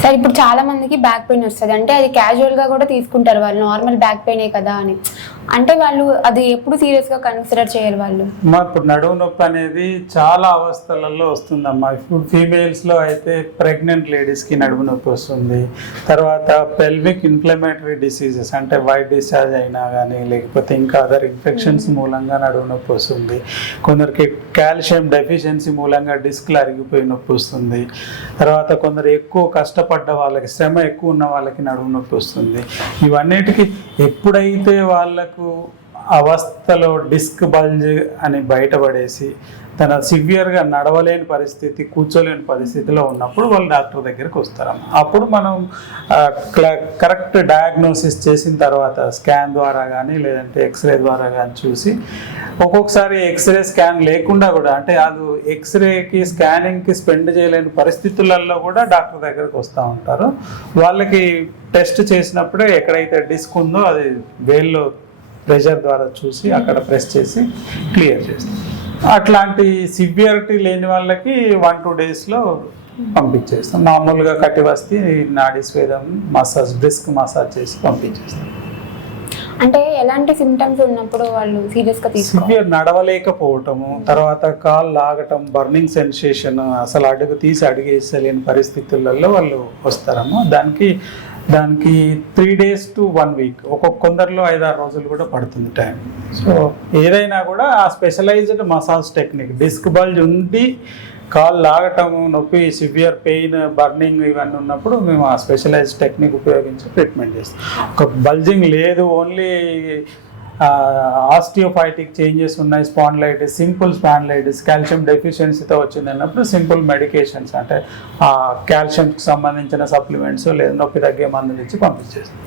Sir ఇప్పుడు చాలా మందికి బ్యాక్ పెయిన్ వస్తుంది, అంటే అది క్యాజువల్ గా కూడా తీసుకుంటారు వాళ్ళు, నార్మల్ బ్యాక్ పెయినే కదా అని. అంటే వాళ్ళు అది ఎప్పుడు సీరియస్ గా కన్సిడర్ చేయరు వాళ్ళు. ఇప్పుడు నడుము నొప్పి అనేది చాలా అవస్థలలో వస్తుందమ్మా. ఇప్పుడు ఫీమేల్స్ లో అయితే ప్రెగ్నెంట్ లేడీస్ కి నడుము నొప్పి వస్తుంది. తర్వాత పెల్విక్ ఇన్ఫ్లమేటరీ డిసీజెస్ అంటే వైట్ డిశ్చార్జ్ అయినా కానీ, లేకపోతే ఇంకా అదర్ ఇన్ఫెక్షన్స్ మూలంగా నడుము నొప్పి వస్తుంది. కొందరికి కాల్షియం డెఫిషియన్సీ మూలంగా డిస్క్లు అరిగిపోయి నొప్పి వస్తుంది. తర్వాత కొందరు ఎక్కువ కష్టపడ్డ వాళ్ళకి, శ్రమ ఎక్కువ ఉన్న వాళ్ళకి నడుము నొప్పి వస్తుంది. ఇవన్నిటికీ ఎప్పుడైతే వాళ్ళకు అవస్థలో డిస్క్ బల్జ్ అని బయటపడేసి తన సివియర్గా నడవలేని పరిస్థితి, కూర్చోలేని పరిస్థితిలో ఉన్నప్పుడు వాళ్ళు డాక్టర్ దగ్గరికి వస్తారమ్మ. అప్పుడు మనం కరెక్ట్ డయాగ్నోసిస్ చేసిన తర్వాత స్కాన్ ద్వారా కానీ లేదంటే ఎక్స్రే ద్వారా కానీ చూసి, ఒక్కొక్కసారి ఎక్స్రే స్కాన్ లేకుండా కూడా, అంటే అది ఎక్స్రేకి స్కానింగ్కి స్పెండ్ చేయలేని పరిస్థితులలో కూడా డాక్టర్ దగ్గరికి వస్తూ ఉంటారు. వాళ్ళకి టెస్ట్ చేసినప్పుడే ఎక్కడైతే డిస్క్ ఉందో అది వేల్లో ప్రెషర్ ద్వారా చూసి అక్కడ ప్రెస్ చేసి క్లియర్ చేస్తాం. అట్లాంటి సివియరిటీ లేని వాళ్ళకి 1-2 డేస్లో పంపించేస్తాం. మామూలుగా కటివస్తి నాడీ స్వేదం మసాజ్, డిస్క్ మసాజ్ చేసి పంపించేస్తాం. అంటే ఎలాంటి సిమ్టమ్స్ ఉన్నప్పుడు వాళ్ళు సీరియస్గా తీసుకోవాలి? సివియర్ నడవలేకపోవటము, తర్వాత కాళ్ళు లాగటం, బర్నింగ్ సెన్సేషన్, అసలు అడుగు తీసి అడుగేసలేని పరిస్థితులలో వాళ్ళు వస్తారమ్మా. దానికి 3 days to 1 week, కొందరిలో 5-6 రోజులు కూడా పడుతుంది టైం. సో ఏదైనా కూడా ఆ specialised massage technique, disc bulge ఉండి కాళ్ళు లాగటము, నొప్పి, సివియర్ పెయిన్, బర్నింగ్ ఇవన్నీ ఉన్నప్పుడు మేము ఆ స్పెషలైజ్డ్ టెక్నిక్ ఉపయోగించి ట్రీట్మెంట్ చేస్తాం. ఒక బల్జింగ్ లేదు, ఓన్లీ ఆస్టియోఫైటిక్ చేంజెస్ ఉన్నాయి, స్పాండిలైటిస్, సింపుల్ స్పాండిలైటిస్, కాల్షియం డెఫిషియన్సీతో వచ్చింది అన్నప్పుడు సింపుల్ మెడికేషన్స్ అంటే కాల్షియంకి సంబంధించిన సప్లిమెంట్స్ లేదా నొప్పి తగ్గే మందులు ఇచ్చి పంపించేస్తాం.